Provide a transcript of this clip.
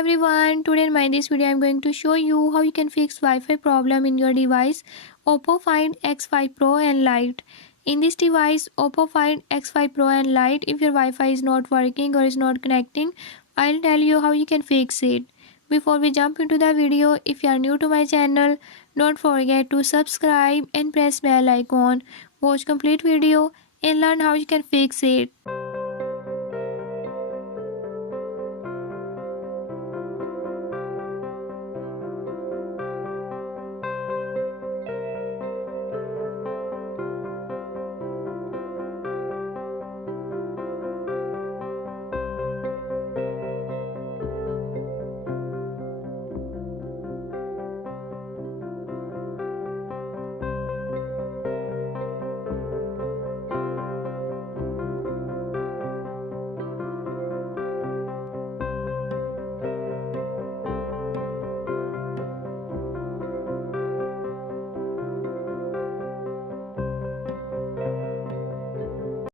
everyone, today in my this video I'm going to show you how you can fix Wi-Fi problem in your device Oppo Find X5 Pro and Lite. In this device Oppo Find X5 Pro and Lite, if your Wi-Fi is not working or is not connecting, I'll tell you how you can fix it. Before we jump into the video, if you are new to my channel, don't forget to subscribe and press bell icon. Watch complete video and learn how you can fix it.